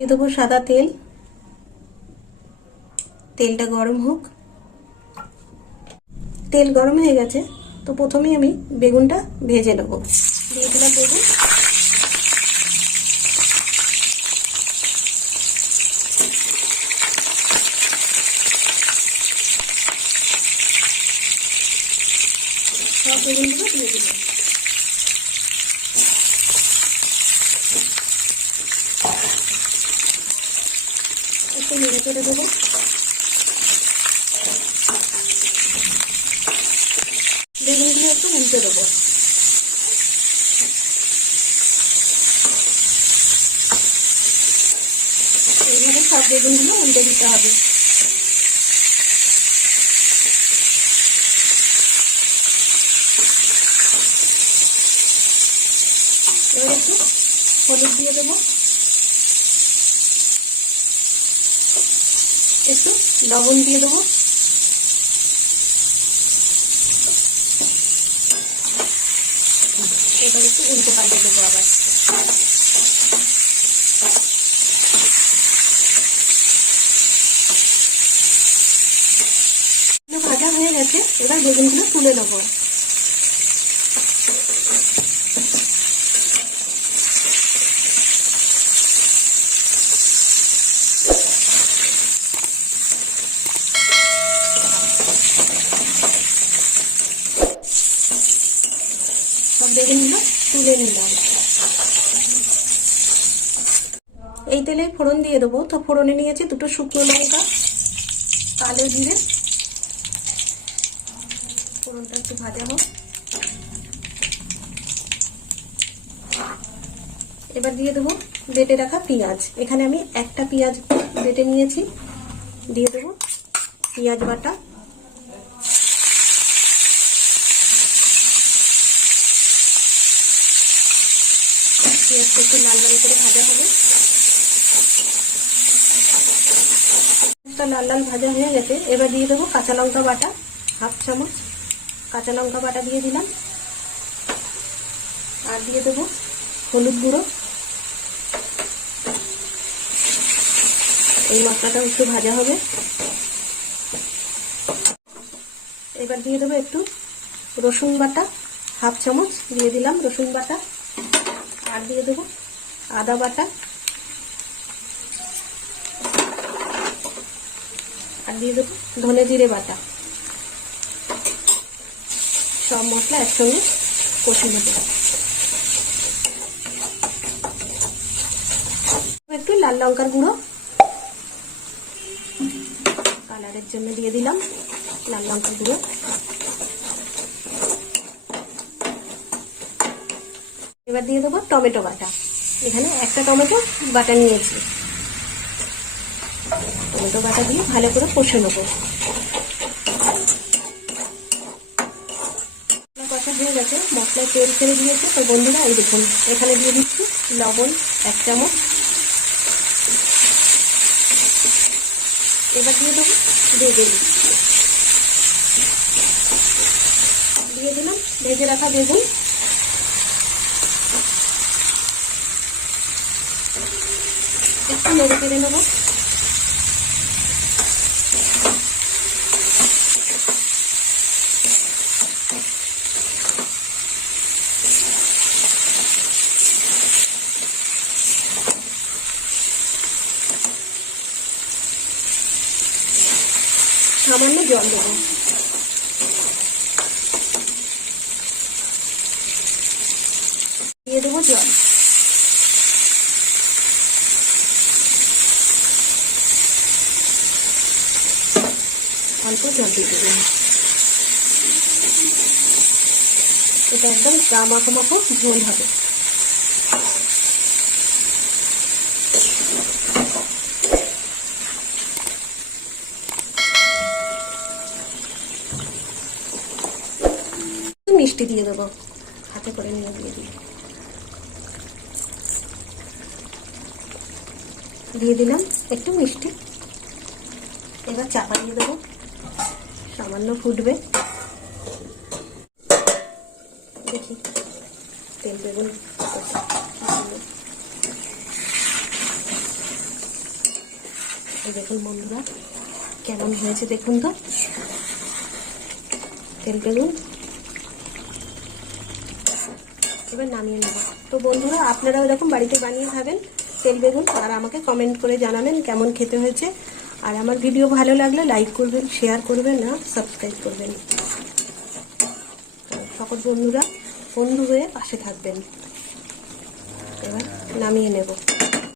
দিয়ে দেবো সাদা তেল। তেলটা গরম হোক। তেল গরম হয়ে গেছে, তো প্রথমেই আমি বেগুনটা ভেজে নেবো। দিয়ে দিলাম বেগুন। সব বেগুনগুলো দিয়ে দিলাম। একটু নেড়ে চেড়ে দেবো। বেগুনগুলো একটু উল্টে দেবো। এইভাবে সব বেগুনগুলো উল্টে দিতে হবে। এবার একটু হলুদ দিয়ে দেবো, একটু লবণ দিয়ে দেবো, এবার একটু উল্টে পাল্টে দেবো আবার। ভাজা হয়ে গেছে, এবার বেগুনগুলো তুলে নেবো। সব বেগুনগুলো তুলে নিলাম। এই তেলে ফোড়ন দিয়ে দেবো। তো ফোড়নে নিয়েছি দুটো শুকনো লঙ্কা, কালো জিরে। ফোড়নটা একটু ভাজা হোক। এবার দিয়ে দেবো বেটে রাখা পেঁয়াজ। এখানে আমি একটা পেঁয়াজ বেটে নিয়েছি, দিয়ে দেবো পেঁয়াজ বাটা। পেঁয়াজটা একটু লাল লাল করে ভাজা হবে। লাল লাল ভাজা হয়ে গেছে, এবার দিয়ে দেবো কাঁচা লঙ্কা বাটা, হাফ চামচ কাঁচা লঙ্কা বাটা দিয়ে দিলাম। আর দিয়ে দেবো হলুদ গুঁড়ো। এই মশলাটাও একটু ভাজা হবে। এবার দিয়ে দেবো একটু রসুন বাটা, হাফ চামচ দিয়ে দিলাম রসুন বাটা। আর দিয়ে দেবো আদা বাটা। আর দিয়ে দেবো ধনে জিরে বাটা। সব মশলা একসঙ্গে কষে নেব। একটু লাল লঙ্কার গুঁড়ো কালারের জন্য দিয়ে দিলাম, লাল লঙ্কার গুঁড়ো। এবার দিয়ে দেবো টমেটো বাটা। এখানে একটা টমেটো বাটা নিয়েছি। টমেটো বাটা দিয়ে ভালো করে কষে নেবো। কষা হয়ে গেছে, মশলায় তেল ছেড়ে দিয়েছে। তো বন্ধুরা এই দেখুন, এখানে দিয়ে দিচ্ছি লবণ 1 চামচ। এবার দিয়ে দেবো বেগুন। দিয়ে দিলাম ভেজে রাখা বেগুন। একটু নেড়ে চেড়ে নেবো। সামান্য জল দেবো। দিয়ে দেবো জল। অল্প জল দিয়ে দেবো। এটা একদম গা মাখো মাখো ঝোল হবে। মিষ্টি দিয়ে দেবো, হাতে করে নিয়ে দিয়ে দিই। দিয়ে দিলাম একটু মিষ্টি। এবার চাপা দিয়ে দেবো, সামান্য ফুটবে। দেখি তেল বেগুন এই দেখুন বন্ধুরা কেমন হয়েছে দেখুন তো তেল বেগুন। এবার নামিয়ে নেব। তো বন্ধুরা আপনারাও এরকম বাড়িতে বানিয়ে খাবেন তেল বেগুন, আর আমাকে কমেন্ট করে জানাবেন কেমন খেতে হয়েছে। আর আমার ভিডিও ভালো লাগলে লাইক করবেন, শেয়ার করবেন, আর সাবস্ক্রাইব করবেন। সকল বন্ধুরা বন্ধু হয়ে পাশে থাকবেন। এবার নামিয়ে নেব।